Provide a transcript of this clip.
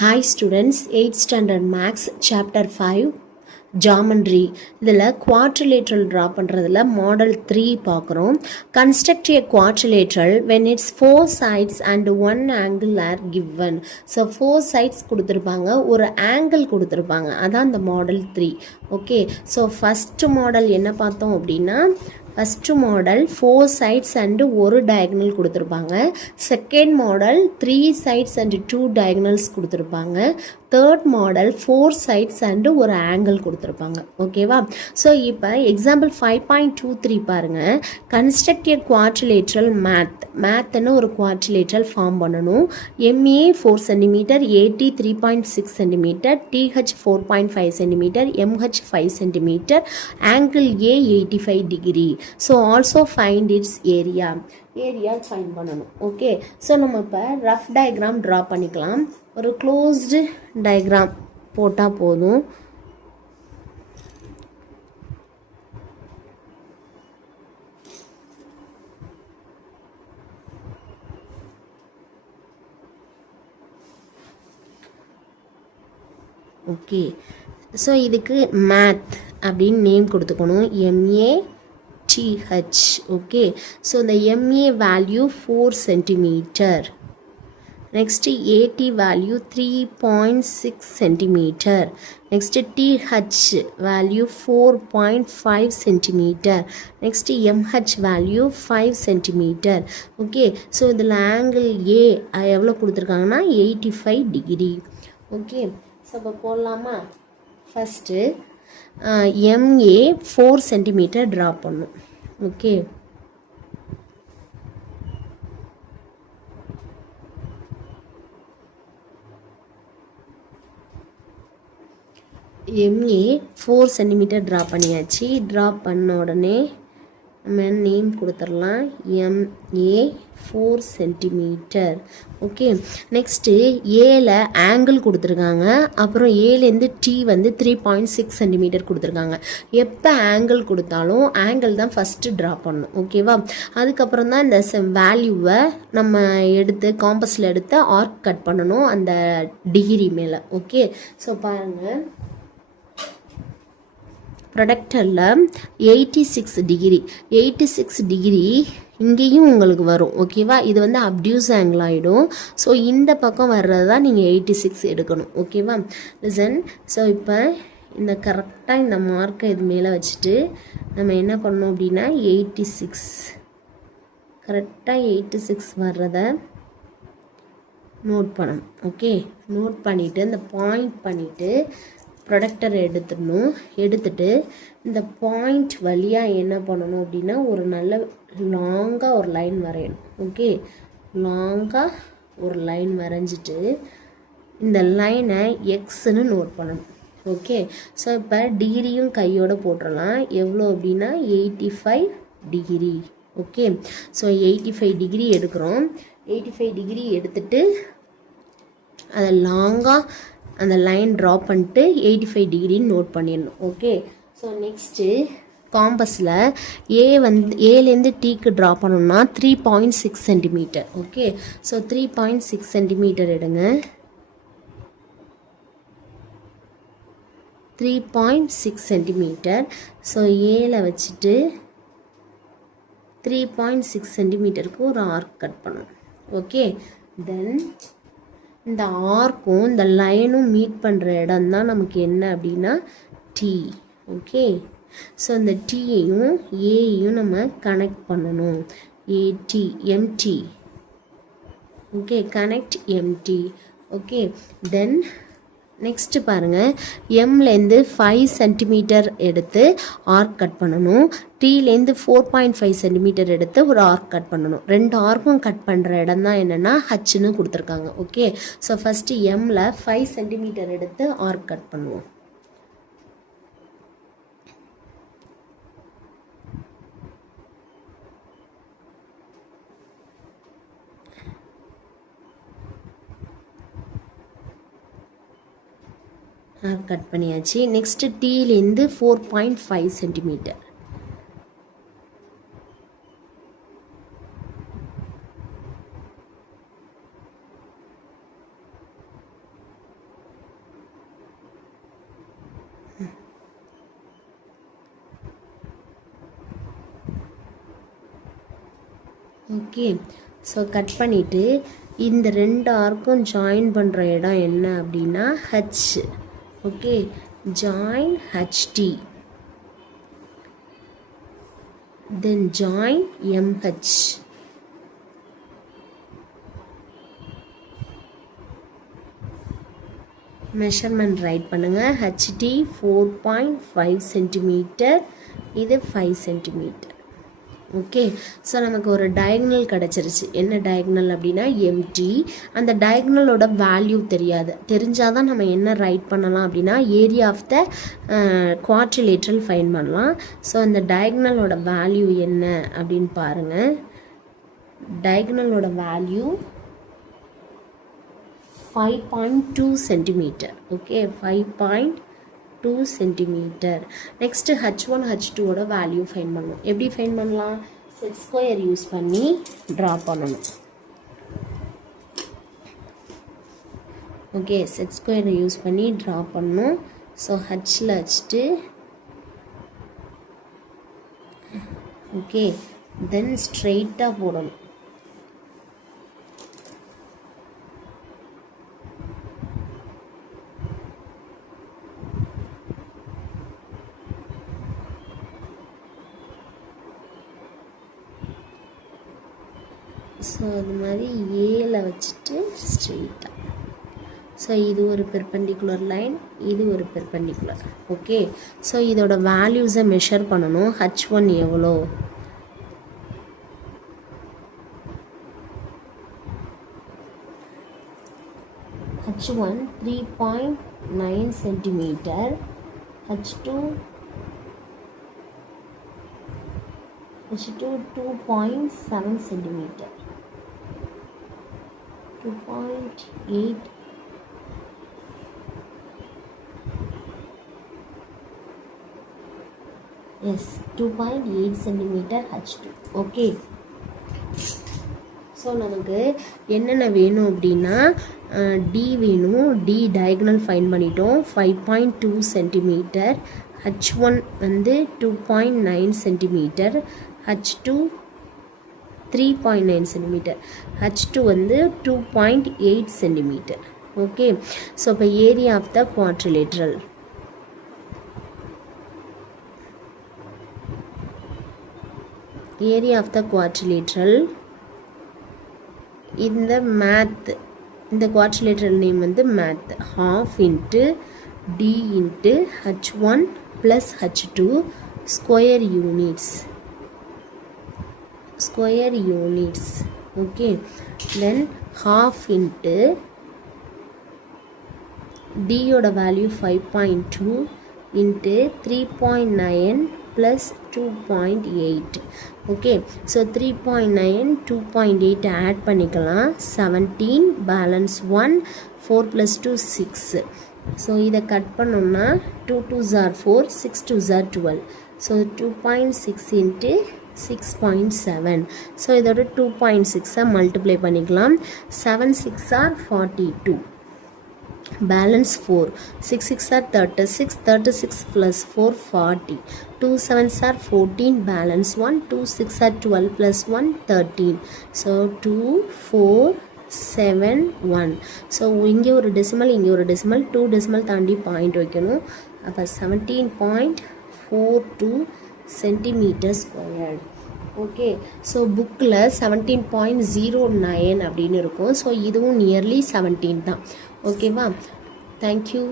Hi students, 8th standard maths chapter 5 geometry இதில் quadrilateral draw பண்ணுறதுல model 3 பார்க்குறோம். Construct a quadrilateral when its 4 sides and 1 angle are given. So 4 sides கொடுத்துருப்பாங்க, ஒரு angle கொடுத்துருப்பாங்க, அதான் இந்த model 3. Okay, so first model என்ன பார்த்தோம் அப்படின்னா first model 4 sides and ஒரு diagonal கொடுத்துருப்பாங்க. Second model 3 sides and 2 diagonals கொடுத்துருப்பாங்க. Third model 4 sides and ஒரு angle கொடுத்துருப்பாங்க. ஓகேவா? ஸோ இப்போ எக்ஸாம்பிள் 5.23 பாருங்க. கன்ஸ்ட்ரக்ட் ஏ குவாட்ரிலேட்ரல் மேத்னு ஒரு குவாட்ரிலேட்ரல் ஃபார்ம் பண்ணணும். MA 4 cm, AT 3.6 cm, TH 4.5 cm, MH 5 cm, angle A 85 degree. So also find it's area find பண்ணணும். Okay, so நம்ம இப்போ ரஃப் டயக்ராம் ட்ரா பண்ணிக்கலாம். ஒரு க்ளோஸ்டு டயக்ராம் போட்டால் போதும். ஓகே, ஸோ இதுக்கு மேத் அப்படின்னு நேம் கொடுத்துக்கணும். MATH. ஓகே, ஸோ இந்த MA value 4 cm. Next AT value 3.6 cm. Next TH value 4.5 cm. Next MH value 5 cm. Okay, so இதில் angle A எவ்வளோ கொடுத்துருக்காங்கன்னா 85 degree. Okay, so இப்போ போடலாமா? ஃபஸ்ட்டு MA 4 cm ட்ரா பண்ணும். Okay, MA 4 cm draw பண்ணியாச்சு. Draw பண்ண உடனே நம்ம நேம் கொடுத்துடலாம், MA 4 cm. ஓகே, நெக்ஸ்ட்டு ஏல ஆங்கிள் கொடுத்துருக்காங்க. அப்புறம் ஏலேருந்து T வந்து 3.6 cm கொடுத்துருக்காங்க. எப்போ ஆங்கிள் கொடுத்தாலும் ஆங்கிள் தான் ஃபஸ்ட்டு ட்ரா பண்ணணும். ஓகேவா? அதுக்கப்புறம் தான் இந்த வேல்யூவை நம்ம எடுத்து காம்பஸில் எடுத்து ஆர்க் கட் பண்ணணும் அந்த டிகிரி மேலே. ஓகே, ஸோ பாருங்கள், ப்ரொடக்டரில் 86 டிகிரி இங்கேயும் உங்களுக்கு வரும். ஓகேவா? இது வந்து அப்டியூஸ் ஆங்கிள் ஆகிடும். ஸோ இந்த பக்கம் வர்றது தான் நீங்கள் 86 எடுக்கணும். ஓகேவா? லிசன், ஸோ இப்போ இந்த கரெக்டாக இந்த மார்க்கை இது மேலே வச்சுட்டு நம்ம என்ன பண்ணணும் அப்படின்னா 86 கரெக்டாக 86 வர்றதை நோட் பண்ணணும். ஓகே, நோட் பண்ணிவிட்டு இந்த பாயிண்ட் பண்ணிவிட்டு ப்ரொடக்டர் எடுத்துட்டு இந்த பாயிண்ட் வழியாக என்ன பண்ணணும் அப்படின்னா ஒரு நல்ல லாங்காக ஒரு லைன் வரையணும். ஓகே, லாங்காக ஒரு லைன் வரைஞ்சிட்டு இந்த லைனை எக்ஸ்ன்னு நோட் பண்ணணும். ஓகே, ஸோ இப்போ டிகிரியும் கையோடு போட்டுடலாம். எவ்வளோ அப்படின்னா 85 டிகிரி. ஓகே, ஸோ 85 டிகிரி எடுக்கிறோம். 85 டிகிரி எடுத்துட்டு அதை லாங்காக அந்த லைன் ட்ரா பண்ணிட்டு 85 டிகிரின்னு நோட் பண்ணிடணும். ஓகே, ஸோ நெக்ஸ்ட்டு காம்பஸில் ஏலேருந்து டீக்கு ட்ரா பண்ணோம்னா 3.6 cm. ஓகே, ஸோ 3.6 cm எடுங்க. 3.6 cm. ஸோ ஏல வச்சுட்டு 3.6 cm ஒரு ஆர்க் கட் பண்ணணும். ஓகே, தென் இந்த ஆர்க்கும் இந்த லைனும் மீட் பண்ணுற இடம் தான் நமக்கு என்ன அப்படின்னா T. ஓகே, ஸோ இந்த டீயையும் ஏயையும் நம்ம கனெக்ட் பண்ணணும். AT MT. Okay, connect MT. Okay, then next பாருங்கள், எம்லேருந்து 5 cm எடுத்து ஆர்க் கட் பண்ணணும். டீலேருந்து 4.5 cm எடுத்து ஒரு ஆர்க் கட் பண்ணணும். ரெண்டு ஆர்க்கும் கட் பண்ணுற இடம் தான் என்னென்னா ஹச்னு கொடுத்துருக்காங்க. ஓகே, ஸோ ஃபஸ்ட்டு எம்மில் 5 cm எடுத்து ஆர்க் கட் பண்ணுவோம். கட் பண்ணியாச்சு. நெக்ஸ்ட்டு டீலேருந்து 4.5 cm. ஓகே, ஸோ கட் பண்ணிவிட்டு இந்த 2 ஆர்க்கும் ஜாயின் பண்ணுற இடம் என்ன அப்படின்னா H. Okay, join HD, then join MH. Measurement write பண்ணுங்கள். ஹச்டி 4.5 சென்டிமீட்டர், இது 5 சென்டிமீட்டர். ஓகே, ஸோ நமக்கு ஒரு டயக்னல் கிடச்சிருச்சு. என்ன டயக்னல் அப்படின்னா எம்டி. அந்த டயக்னலோட வேல்யூ தெரிஞ்சால் தான் நம்ம என்ன ரைட் பண்ணலாம் அப்படின்னா area of the quadrilateral find பண்ணலாம். ஸோ அந்த டயக்னலோட வேல்யூ என்ன அப்படின்னு பாருங்கள். டயக்னலோட value 5.2 centimetre. Okay, 5.2 centimetre. Next H1 H2ஓட வேல்யூ ஃபைண்ட் பண்ணணும். எப்படி ஃபைண்ட் பண்ணலாம்? செட் ஸ்கொயர் யூஸ் பண்ணி ட்ரா பண்ணணும். ஓகே, செட் ஸ்கொயரை யூஸ் பண்ணி ட்ரா பண்ணணும். ஸோ ஹச்சில் வச்சுட்டு ஓகே, தென் ஸ்ட்ரெயிட்டாக போடணும். ஸோ அது மாதிரி ஏல வச்சுட்டு ஸ்ட்ரெயிட்டாக. ஸோ இது ஒரு பெர்பெண்டிகுலர் லைன், இது ஒரு பெர்பெண்டிகுலர். ஓகே, ஸோ இதோட வேல்யூஸை மெஷர் பண்ணணும். H1 எவ்வளோ? H1 3.9 centimetre, H2 2.7 centimetre, 2.8. Yes, 2.8 centimetre H2. Okay, so நமக்கு என்னென்ன வேணும் அப்படின்னா டி வேணும். டி டயக்னல் ஃபைண்ட் பண்ணிட்டோம். 5.2 சென்டிமீட்டர். H1 வந்து 2.9 சென்டிமீட்டர், H2 3.9 சென்டிமீட்டர், H2 வந்து 2.8 சென்டிமீட்டர். ஓகே, ஸோ இப்போ area of the quadrilateral. Area of the quadrilateral இந்த மேத், இந்த குவாட்ரிலேட்ரல் நேம் வந்து மேத். half into D into H1 plus H2 square units. Square units. Okay, then half into டியோட value 5.2 into 3.9 plus 2.8. Okay, so 3.9 2.8 add பண்ணிக்கலாம். 17 balance 1, 4 + 2 6. So இதை cut பண்ணோம்னா 2 2s are 4, 6 2s are 12. So 2.6 into 6.7. So இதோட 2.6 multiply பண்ணிக்கலாம். 7 6 are 42. Balance 4, 6 6 are 36, 36 + 4 40, 2 7s are 14, balance 1, 2 6 are 12 + 1 13. So 2 4 7 1. So இங்கே ஒரு decimal, இங்கே ஒரு டெசிமல், 2 டெசிமல் தாண்டி பாயிண்ட் வைக்கணும். அப்போ 17.42 சென்டிமீட்டர் ஸ்கொயர். ஓகே, ஸோ புக்கில் 17.09 அப்படின்னு இருக்கும். ஸோ இதுவும் நியர்லி 17 தான். ஓகேவா? தேங்க்யூ.